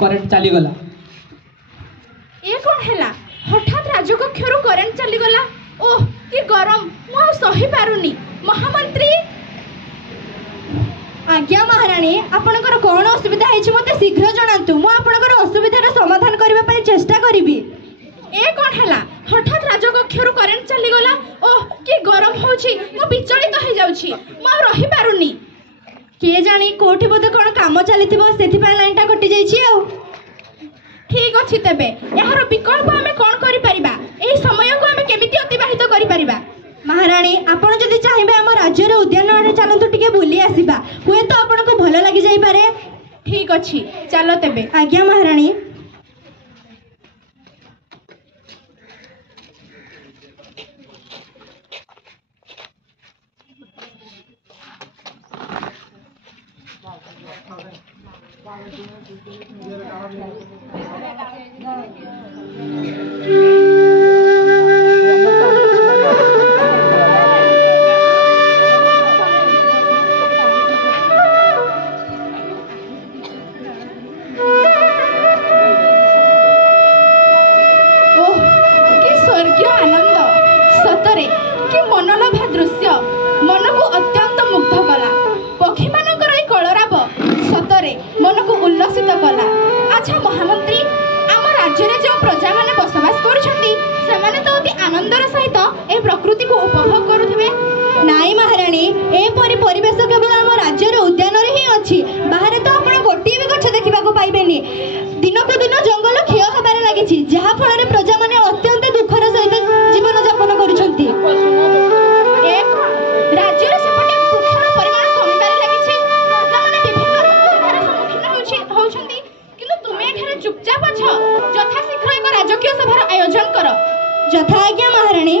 Current चलीगला। ये कौन है हठात राजकक्षर करेंट चलीगला। ओह कि गरम मु सही पारुनी। महामंत्री आज्ञा महाराणी आपणकर कौन असुविधा है मते शीघ्र जनातु मु आपणकर असुविधार समाधान करबा पई चेष्टा करिबी। ए कौन है हठात राजकक्षर करेंट चलीगला। ओह कि गरम होछि मु विचलित हो जाउछि मु रही पारुनी। किए जानी कोठी बोधे कौन काम चलीथिबो सेथिपा लाइनटा कटि जाइछि। आ ठीक अछि तेबे यार विकल्प आमे कोन करि परिबा एही समय को आमे केमिति अतिबाहित करि परिबा। महाराणी आपण जदि चाहिबे हम राज्यर उद्यान आडे चलंतु टिके बुली आसीबा हुए तो आपण को भलो लागि जाई पारे। ठीक अछि चलो तेबे। आज्ञा महाराणी। मन को अत्यंत मुग्ध कला। पक्षी मानकर ए कलराब सतरे मन को उल्लसित कला। अच्छा महामंत्री आम राज्य में जो प्रजा माने बसवास करछंती सेमाने तो अति आनंदर सहित ए प्रकृति को उपभोग करुथिबे। नाई महाराणी ए परिवेश केवल आम राज्यर उद्यान रे ही अछि। बाहर तो आपण गोटी भी गछ देखिबा को पाइबेनी। दिन को दिन जंगल क्षय होबार लागिछि जहा फल रे प्रजा माने अत्यंत दुखर सहित जीवन यापन करुछंती। राज्य रे सेपटे वृक्षर परिमाण कमिबार लागिछि। प्रजा माने विभिन्न समस्यार सम्मुखीन होउछंती किंतु तुमे एठारे चुपचाप अछ। यथा शीघ्र एक राजकीय सभार आयोजन कर। यथा आज्ञा महाराणी।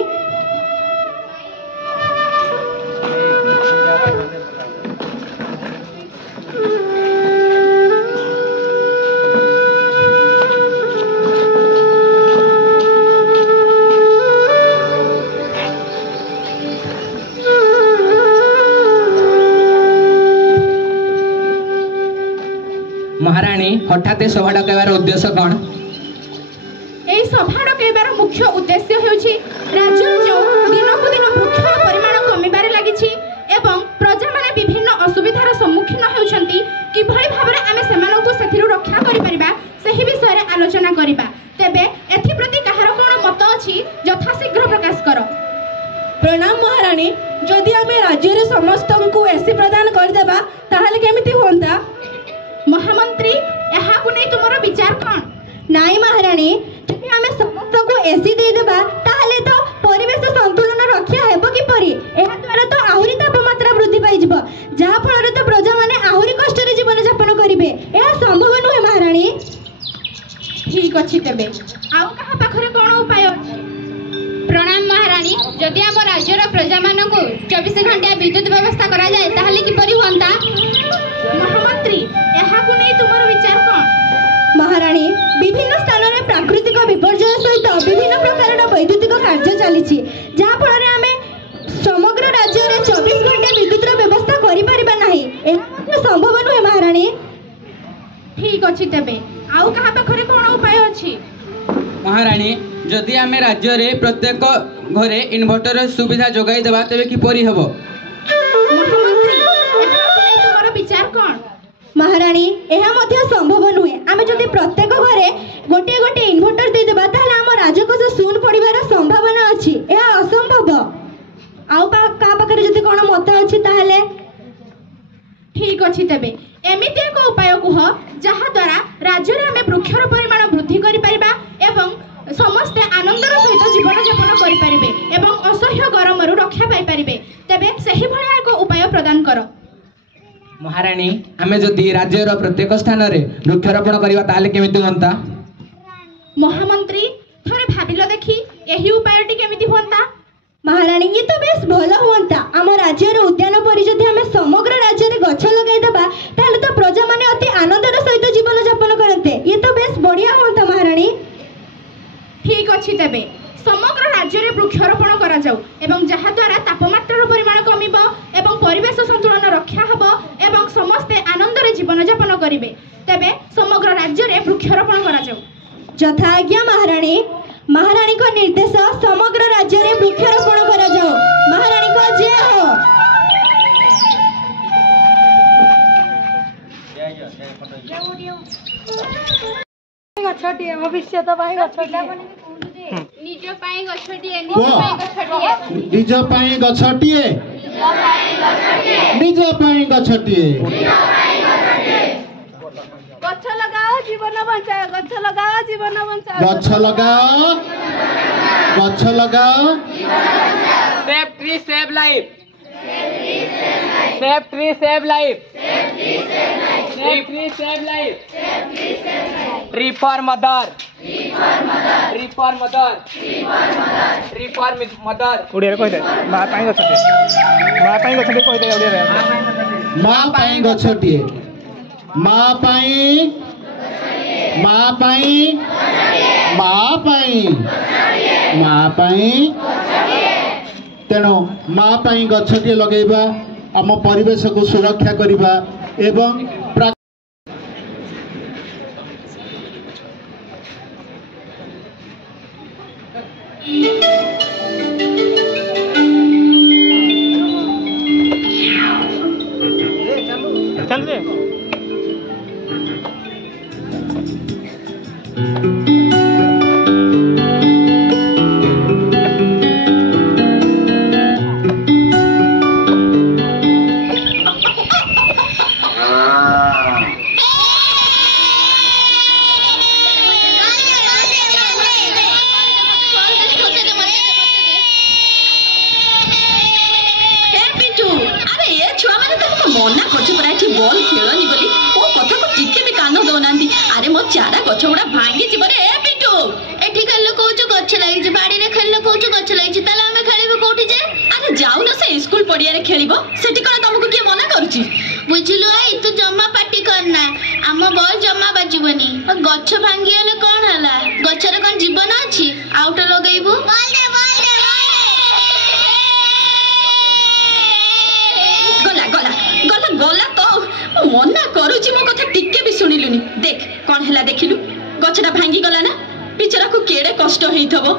महाराणी हठात सभा डकाइबार उद्देश्य कौन? एई सभा डकाइबार मुख्य उद्देश्य हेउछि राज्य जो दिन को दिन वृक्षर परिमाण कमिबार लागिछि एवं प्रजा माने विभिन्न असुविधार सम्मुखीन हेउछंती किभଳି भाबरे आमे सेमानंकु सेथिरु रक्षा करि परिबा सेही विषय रे आलोचना करिबा। तेबे एथि प्रति कहार कोन मत अछि यथा शीघ्र प्रकाश कर। प्रणाम महाराणी। जदि आमे राज्य रे समस्तंकु एसी प्रदान कर देबा ताहाले केमिति होंता? महामंत्री एहाकु नै तुमरो विचार कोन? नाई महाराणी जदि आमे समस्त को एसी दे देबा ताहाले तो परिवेश संतुलन रक्षा हेबो कि परी। एहा द्वारा तो आहुरी तापमात्रा वृद्धि पाई जिवो जहा फल रे तो प्रजा माने आहुरी कष्ट रे जीवन यापन करिवे। एहा संभव नहे महाराणी। ठीक अछि तेबे आउ कहा पाखरे कोन उपाय अछि? प्रणाम महाराणी। जदि आम राज्यर प्रजा मानकु 24 घंटा विद्युत व्यवस्था करा जाए ताहाले कि परी होंता? महामंत्री एहाकु नै तुमरो विचार कोन? महाराणी विभिन्न स्थान रे प्राकृतिक विपर्यय सहित विभिन्न प्रकार वैद्युतिक कार्य चली जहा फल आमे समग्र राज्य रे 24 घंटा विद्युत व्यवस्था करि परिबा नाही। एहा संभव नहे महाराणी। ठीक अछि तेबे आउ कहा पाखरे कोन उपाय अछि? महाराणी जदि आमे राज्य रे प्रत्येक घरे इन्वर्टर सुविधा जोगाई देबा तबे किपरि हेबो? महामंत्री एहाकु नै तुमरो विचार कोन? महाराणी एहा मध्य संभव नुहे। आमे जदि प्रत्येक घरे गोटे गोटे इन्वर्टर दे देबा ताले हम राजकोष शून्य पड़िबार संभावना अछि। एहा असंभव। आउ का पाखरे जदि कोन मत अछि ताले? ठीक अछि तेबे एमिति एक उपाय कुह जहा द्वारा राज्य रे हमें वृक्षर परिमाण वृद्धि करि परिबा एवं समस्त आनंदर सहित जीवन यापन करि परिबे एवं असह्य गरम रु रक्षा पाई परिबे। तेबे सही भलिया एक उपाय प्रदान कर। महाराणी आमे जदि राज्यर प्रत्येक स्थान रे वृक्षारोपण करिबा ताले केमिति होंता? महामंत्री थरे भाबिलो देखि एही उपायटी केमिति होंता? महाराणी ये तो बेस भल हुंता। आम राज्यर उद्यान परि जदि हमें समग्र राज्य रे गछ लगाई देबा ताले तो प्रजा माने अति आनंदर सहित जीवन यापन करते। ये तो बेस बढ़िया हुंता महाराणी। ठीक अछि तेबे समग्र राज्य रे वृक्षारोपण करा जाऊ एवं जहा द्वारा तापमात्रार परिमाण कमिबो एवं परिवेश संतुलन रक्षा हबो एवं समस्त आनंद रे जीवन यापन करिवे। तेबे समग्र राज्य रे आज्ञा महाराणी महाराणी को निर्देश समग्र राज्य में वृक्षारोपण करा जाओ। महाराणी को जय हो। गछटिए भविष्य तो भाई गछटिए निज पाई गछटिए निज पाई गछटिए निज पाई गछटिए निज पाई गछटिए गछ लगाओ जीवन बचाओ गछ लगाओ जीवन बचाओ गछ लगाओ गछ लगाओ save tree save life save tree save life save tree save life tree for mother tree for mother tree for mother Odia कहि दे मा पाई गछटिए कहि दे ओडिया माँ पाई गछटिए माँ पाई माँ पाई माँ पाई माँ पाई तेणु माँ पाई गछटिए लगेबा आम परिवेश को सुरक्षा करिबा एवं चल दे बॉल खेलनी बोली ओ कथा को टिके भी कान दौना अरे मो चारा गछ गुड़ा भांगी जीवरे ए पिंटू एठी खेल कहूँ गछ लगी बाड़ी रे खेल कहूँ गछ लगी ताले आमे खेलिबो कोठी जे अरे जाऊ न से स्कूल पड़िया रे खेलिबो सेठी कोन तुमको के मना करूची बुझिलो ए तू जम्मा पार्टी करना आम बॉल जम्मा बाजिबनी गछ भांगी हले कोन हला गछ रे कोन जीवन अछि आउट लगेइबो बॉल दे गला गला गला गला तो मना करूची मो कथा टिके भी सुनिलुनी देख कोन हला देखिलु गछटा भांगी गला ना बिचारा को केड़े कष्ट हेइथबो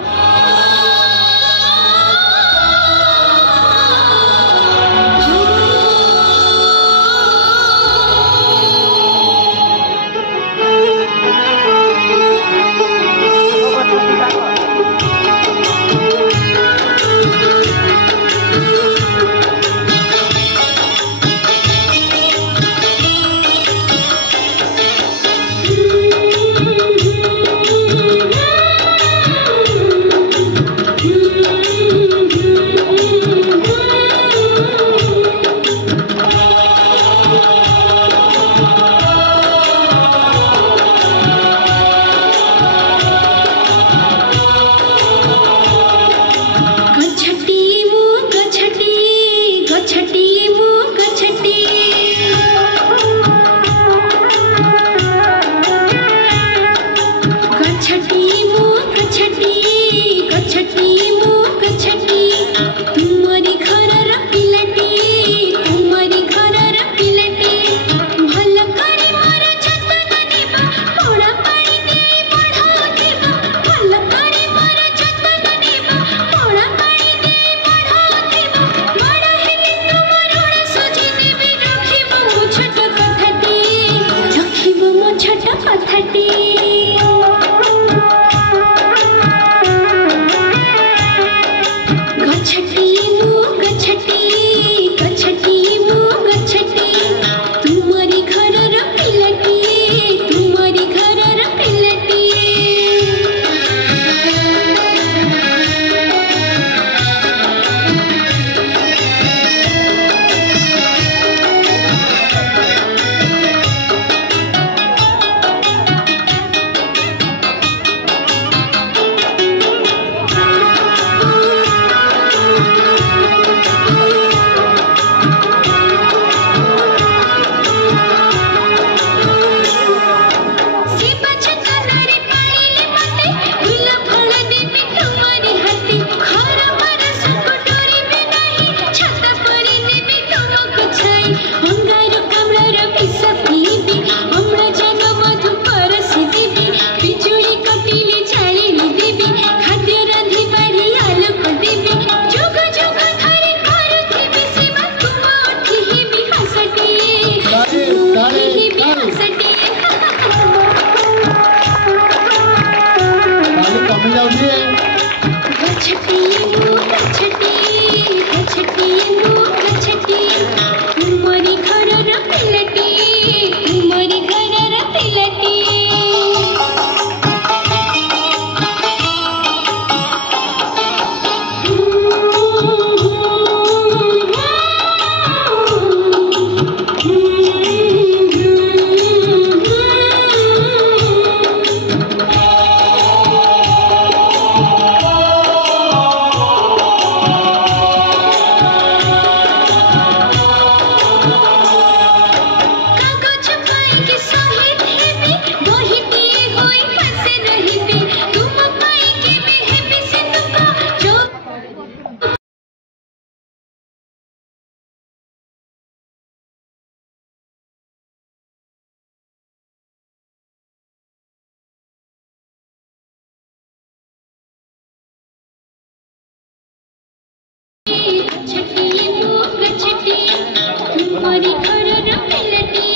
तुमरी घरर पिलटी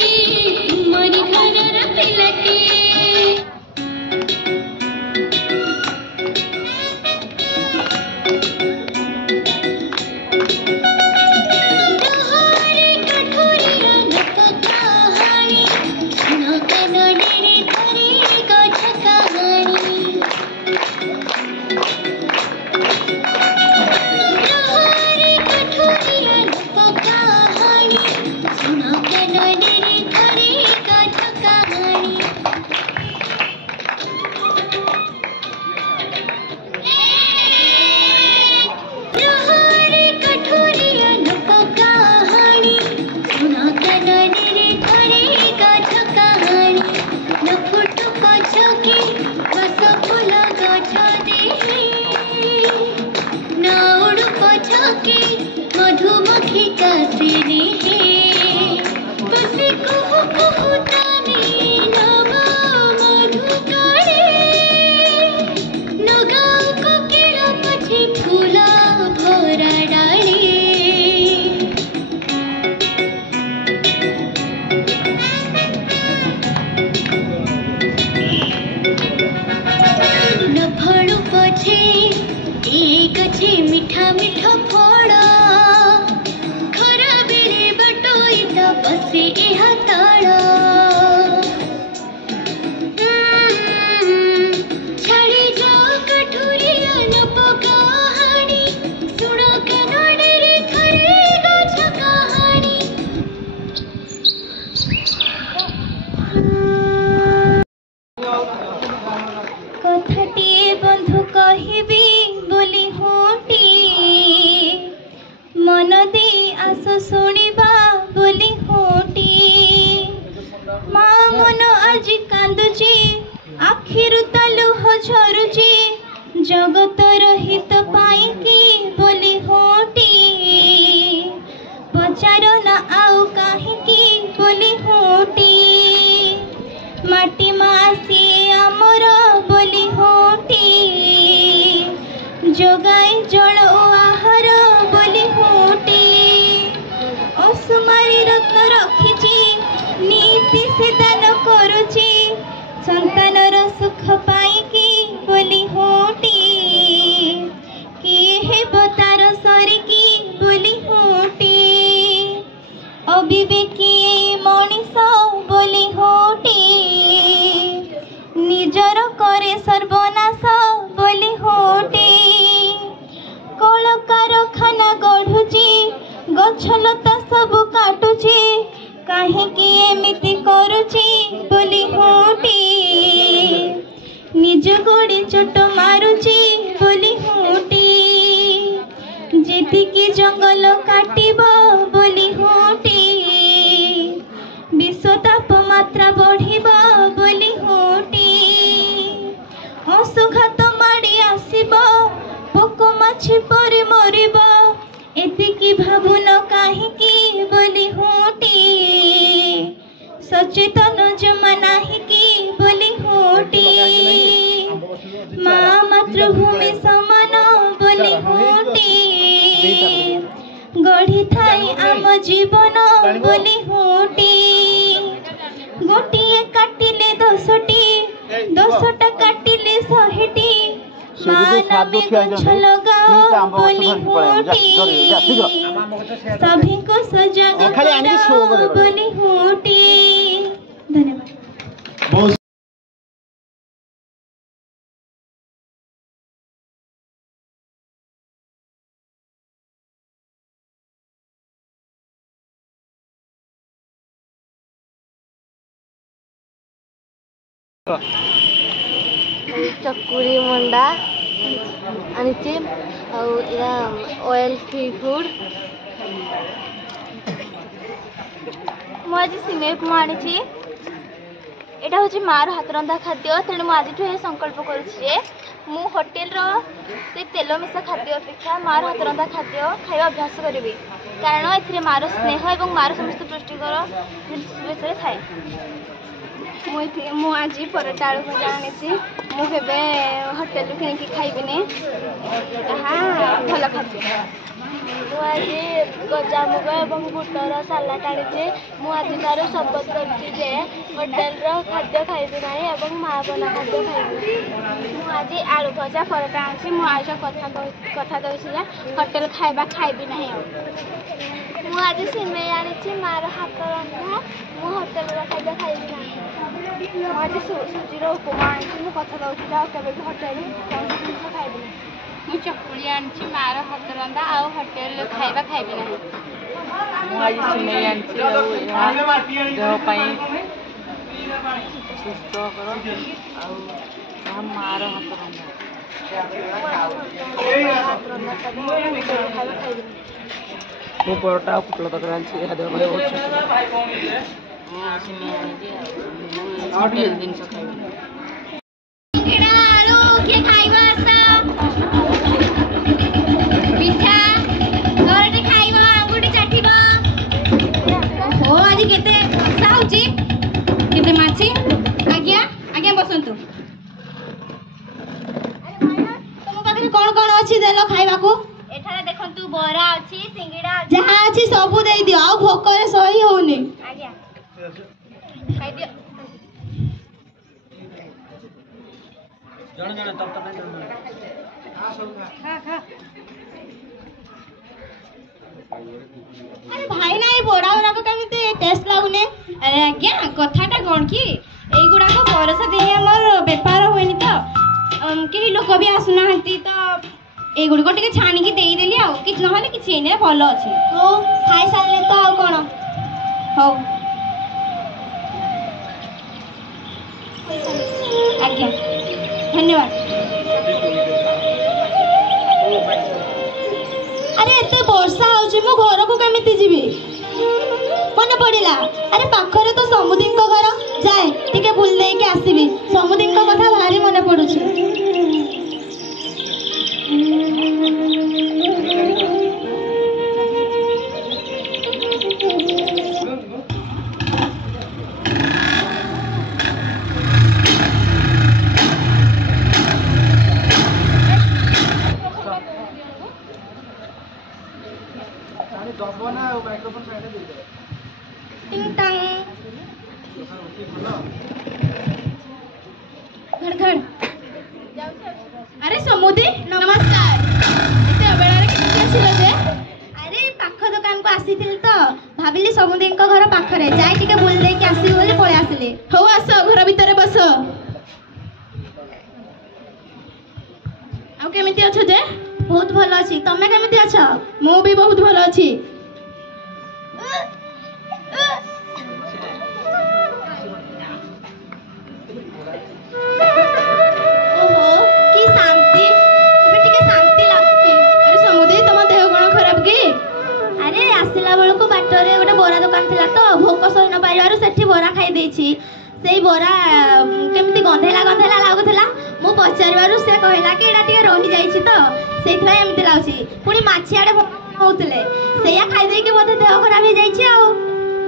तुमरी घरर पिलटी मधुमक्खी का सिरी है तुसी कुहू कुहू ताने नवा मधुकारे नगाव को केड़ा पछी फूला भरा डाली न फड़ू पछे एक छे मीठा मीठा फड़ा बसे एहा ताड़ा छड़ी जाओ कठुरिया न पकाहानी सुनो कनडरे खरेगा छकाहानी कथाटी बंधु कहिबी बोली होटी मन दे आस सुनिबा बोली होटी माँ मन आज कांदुची आखिरु लुह झरुची जगतर हित पाइकी बोली होटी पचार न आउ काहिकी बोली होटी माटी मासी आमर बोली होटी जोगाई जल आहार बोली होटी असुमारी रत्न रखिची नीति से दान करुची संतानर सुख पाइकी बोली होटी किए हे बतार सरिकी बोली होटी अविवेकी मनीष बोली होटी निजर करे सर्वनाश बोली होटी कल कारखाना गढ़ुची गछलता सब काटुची काहेकि एमिति करुची बोली होटी निज गोड़े चोट मारुची बोली होटी जेतिकी जंगल काटिबो बोली होटी विश्व तापमात्रा बढ़िबो बोली होटी असुघात माड़ी आसिबो पोक माछी परि मरिबो एतिकी भावुन काहिकी बोली होटी सचेतन जमा नाहिकी बोली होटी माँ मातृभूमि समान बोली होटी गढ़ी थाई आम जीवन बोली होटी गोटिए काटिले 10टी 10टा काटिले 100टी मानमे गछ लगाओ बोली होटी सभी को सजग कराओ बोली होटी। धन्यवाद। चकुरी मंडा आनिची आउ इरा ऑयल फ्री फूड मु आज सिमेई उपमा आनिची एटा होची मार हाथ रंधा खाद्य तेणु आज संकल्प करुचे मु होटेल रो से तेल मिशा खाद्य अपेक्षा मार हाथ रंधा खाद्य खाଇବା अभ्यास करी कारण ए मार स्नेह और मार समस्त पुष्टिकर जिन थाए। ମୁଁ ଆଜି ପରଟା ଆଳୁ ଭଜା ଆଣିଛି। ମୁଁ କେବେ ହୋଟେଲରୁ କିଣିକି ଖାଇବିନି, ଏହା ଭଲ ଖାଦ୍ୟ। ମୁଁ ଆଜି ଗଜାମୁଗ ଏବଂ ବୁଟର ସାଲାଡ଼ ଆଣିଛି। ମୁଁ ଆଜିଠାରୁ ଶପଥ କରିଛି ଯେ ହୋଟେଲର ଖାଦ୍ୟ ଖାଇବି ନାହିଁ ଏବଂ ମା ବନା ଖାଦ୍ୟ ଖାଇବି। ମୁଁ ଆଜି ଆଳୁ ଭଜା ପରଟା ଆଣିଛି। ମୁଁ ଆଜି କଥା ଦେଉଛି ଯେ ହୋଟେଲ ଖାଇବା ଖାଇବି ନାହିଁ। ମୁଁ ଆଜି ସିମେଇ ଆଣିଛି, ମାର ହାତ ରନ୍ଧା। ମୁଁ ହୋଟେଲର ଖାଦ୍ୟ ଖାଇବି ନାହିଁ। ମୁଁ ଆଜି ସୁଜିର ଉପମା ଆଣିଛି। ମୁଁ କଥା ଦେଉଛି ଯେ ଆଉ କେବେ ବି ହୋଟେଲରୁ କୌଣସି ଜିନିଷ ଖାଇବି ନାହିଁ। ମୁଁ ଚକୁଳି ଆଣିଛି, ମାର ହାତ ରନ୍ଧା, ଆଉ ହୋଟେଲ ଖାଇବା ଖାଇବି ନାହିଁ। ମୁଁ ଆଜି ସିମେଇ ଆଣିଛି, ଆଉ ଏହା ଦେହ ପାଇଁ ସୁସ୍ଥକର, ଆଉ ଏହା ମାର ହାତ ରନ୍ଧା। ମୁଁ ପରଟା ଆଉ ପୋଟଳ ତରକାରୀ ଆଣିଛି, ଏହା ଦେହ ପାଇଁ ବହୁତ ସୁସ୍ଥ। ମୁଁ ସିମେଇ ଆଣିଛି, ଆଉ ଜିନିଷ ଖାଇବି। ଆଳୁ କିଏ ଖାଇବ ଆସ? ପିଠା ଘରଟି ଖାଇବ, ଆଙ୍ଗୁଠି ଚାଟିବ। ଓ ଆଜି କେତେ ବର୍ଷା ହଉଛି, କେତେ ମାଛି। ଆଜ୍ଞା ଆଜ୍ଞା ବସନ୍ତୁ। ତମ ପାଖରେ କଣ କଣ ଅଛି ଦେଲ ଖାଇବାକୁ? ଏଠାରେ ଦେଖନ୍ତୁ ବରା ଅଛି, ସିଙ୍ଗିଡ଼ା ଅଛି। ଯାହା ଅଛି ସବୁ ଦେଇଦିଅ, ଆଉ ଭୋକରେ ସହି ହଉନି। ଆଜ୍ଞା ଖାଇଦିଅ। ଆରେ ଭାଇ ନା, ଏଇ ବରା ଗୁଡାକ କେମିତି ଟେଷ୍ଟ ଲାଗୁନି? ଆରେ ଆଜ୍ଞା କଥାଟା କ'ଣ କି, ଏଇଗୁଡାକ ବର୍ଷା ଦିନେ ଆମର ବେପାର ହୁଏନି ତ, କେହି ଲୋକ ବି ଆସୁନାହାନ୍ତି ତ ଏଇଗୁଡ଼ିକ ଟିକେ ଛାଣିକି ଦେଇଦେଲି, ଆଉ କିଛି ନହେଲେ କିଛି ହେଇନି, ଭଲ ଅଛି। ହଉ ଖାଇସାରିଲେ ତ ଆଉ କ'ଣ। ହଉ ଆଜ୍ଞା ଧନ୍ୟବାଦ। ଆରେ ଏତେ ବର୍ଷା ହଉଛି, ମୁଁ ଘରକୁ କେମିତି ଯିବି? ମନେ ପଡ଼ିଲା, ଆରେ ପାଖରେ ତ ସମୁଦିଙ୍କ ଘର, ଯାଏ ଟିକେ ବୁଲି ଦେଇକି ଆସିବି। ସମୁଦିଙ୍କ କଥା ଭାରି ମନେ ପଡୁଛି। टिंग टांग घड़ घड़। ଆରେ ସମୁଦି ନମସ୍କାର। ଏତେ ଅବେଳାରେ କେମିତି ଆସିଲ ଯେ? ଆରେ ପାଖ ଦୋକାନକୁ ଆସିଥିଲି ତ, ଭାବିଲି ସମୁଦିଙ୍କ ଘର ପାଖରେ, ଯାଇ ଟିକେ ବୁଲି ଦେଇକି ଆସିବି ବୋଲି ପଳେଇ ଆସିଲି। ହଉ ଆସ, ଘର ଭିତରେ ବସ। ଆଉ କେମିତି ଅଛ ଯେ? ବହୁତ ଭଲ ଅଛି, ତମେ କେମିତି ଅଛ? ମୁଁ ବି ବହୁତ ଭଲ ଅଛି। ଓହୋ କି ଶାନ୍ତି, ଏବେ ଟିକେ ଶାନ୍ତି ଲାଗୁଛି। ଆରେ ସମୁଦି ତମ ଦେହ କ'ଣ ଖରାପ କି? ଆରେ ଆସିଲା ବେଳକୁ ବାଟରେ ଗୋଟେ ବରା ଦୋକାନ ଥିଲା ତ, ଭୋକ ସହି ନ ପାରିବାରୁ ସେଠି ବରା ଖାଇ ଦେଇଛି। ସେଇ ବରା କେମିତି ଗନ୍ଧେଇଲା ଗନ୍ଧେଇଲା ଲାଗୁଥିଲା। ମୁଁ ପଚାରିବାରୁ ସେ କହିଲା କି ଏଇଟା ଟିକେ ରହିଯାଇଛି ତ, ସେଇଥିପାଇଁ ଏମିତି ଲାଗୁଛି। ପୁଣି ମାଛିଆଡ଼େ ହଉଥିଲେ, ସେଇଆ ଖାଇଦେଇକି ବୋଧେ ଦେହ ଖରାପ ହେଇଯାଇଛି ଆଉ।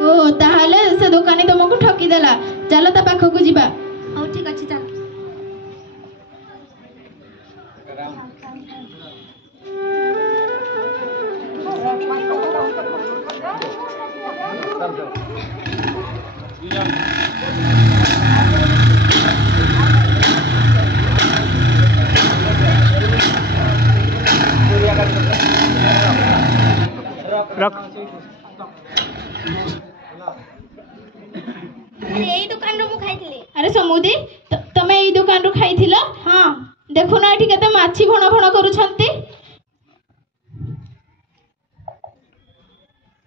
ଓ ତାହେଲେ ସେ ଦୋକାନୀ ତମକୁ ଠକିଦେଲା। ଚାଲ ତା ପାଖକୁ ଯିବା। ହଉ ଠିକ ଅଛି ଚାଲ। ରଖ। ଏଇ ଦୋକାନରୁ ମୁଁ ଖାଇଥିଲି। ଆରେ ସମୁଦି ତମେ ଏଇ ଦୋକାନରୁ ଖାଇଥିଲ? ହଁ। ଦେଖୁନ ଏଠି କେତେ ମାଛି ଭଣ ଭଣ କରୁଛନ୍ତି।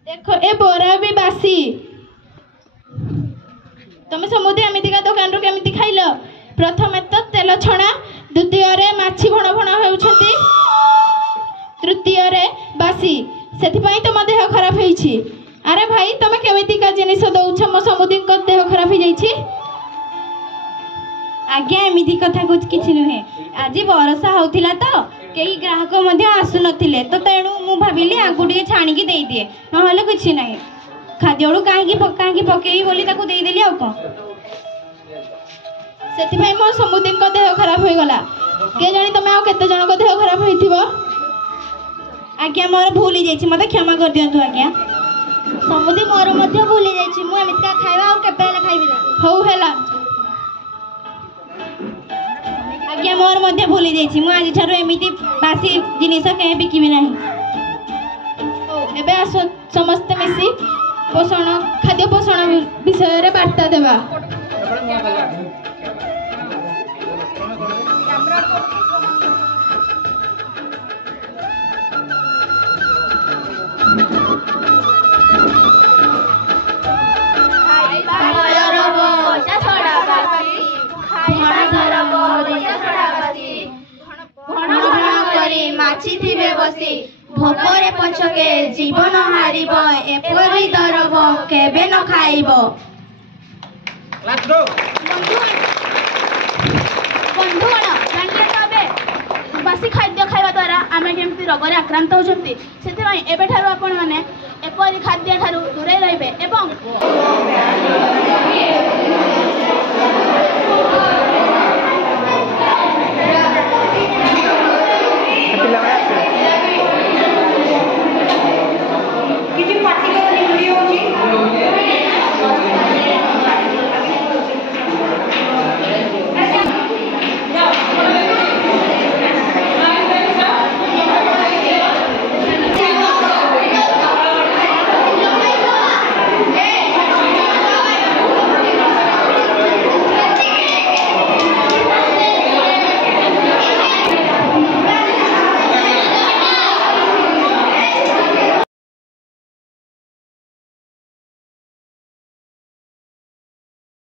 ଦେଖ ଏ ବରା ବି ବାସି। ତମେ ସମୁଦି ଏମିତିକା ଦୋକାନରୁ କେମିତି ଖାଇଲ? ପ୍ରଥମେ ତ ତେଲ ଛଣା, ଦ୍ୱିତୀୟରେ ମାଛି ଭଣ ଭଣ ହେଉଛନ୍ତି, ତୃତୀୟରେ ବାସି, ସେଥିପାଇଁ ତମ ଦେହ ଖରାପ ହେଇଛି। ଆରେ ଭାଇ ତମେ କେମିତିକା ଜିନିଷ ଦଉଛ? ମୋ ସମୁଦିଙ୍କ ଦେହ ଖରାପ ହେଇଯାଇଛି। ଆଜ୍ଞା ଏମିତି କଥା କିଛି ନୁହେଁ, ଆଜି ବର୍ଷା ହଉଥିଲା ତ, କେହି ଗ୍ରାହକ ମଧ୍ୟ ଆସୁନଥିଲେ ତ, ତେଣୁ ମୁଁ ଭାବିଲି ଆଙ୍କୁ ଟିକେ ଛାଣିକି ଦେଇଦିଏ, ନହେଲେ କିଛି ନାହିଁ। ଖାଦ୍ୟରୁ କାହିଁକି ପକେଇବି ବୋଲି ତାକୁ ଦେଇଦେଲି, ଆଉ କ'ଣ। ସେଥିପାଇଁ ମୋ ସମୁଦିଙ୍କ ଦେହ ଖରାପ ହୋଇଗଲା। କେଜାଣି ତମେ ଆଉ କେତେ ଜଣଙ୍କ ଦେହ ଖରାପ ହୋଇଥିବ। ଆଜ୍ଞା ମୋର ଭୁଲ ହେଇଯାଇଛି, ମୋତେ କ୍ଷମା କରିଦିଅନ୍ତୁ ଆଜ୍ଞା। ସମୁଦି ମୋର ମଧ୍ୟ ଭୁଲ ହେଇଯାଇଛି। ମୁଁ ଏମିତିକା ଖାଇବା ଆଉ କେବେ ହେଲେ ଖାଇବି ନାହିଁ। ହଉ ହେଲା। ଆଜ୍ଞା ମୋର ମଧ୍ୟ ଭୁଲ ହେଇଯାଇଛି, ମୁଁ ଆଜିଠାରୁ ଏମିତି ବାସି ଜିନିଷ କେହି ବିକିବି ନାହିଁ। ହଉ ଏବେ ଆସ ସମସ୍ତେ ମିଶି ଖାଦ୍ୟ ପୋଷଣ ବିଷୟରେ ବାର୍ତ୍ତା ଦେବା। ମାଛିଥିବେ ବସି ଭୋକରେ ପଛକେ ଜୀବନ ହାରିବ, ଏପରି ଦରବ କେବେ ନ ଖାଇବ। ବନ୍ଧୁଗଣ ଜାଣିଲେ ତ ଏବେ ବାସି ଖାଦ୍ୟ ଖାଇବା ଦ୍ୱାରା ଆମେ କେମିତି ରୋଗରେ ଆକ୍ରାନ୍ତ ହେଉଛନ୍ତି। ସେଥିପାଇଁ ଏବେଠାରୁ ଆପଣମାନେ ଏପରି ଖାଦ୍ୟ ଠାରୁ ଦୂରେଇ ରହିବେ ଏବଂ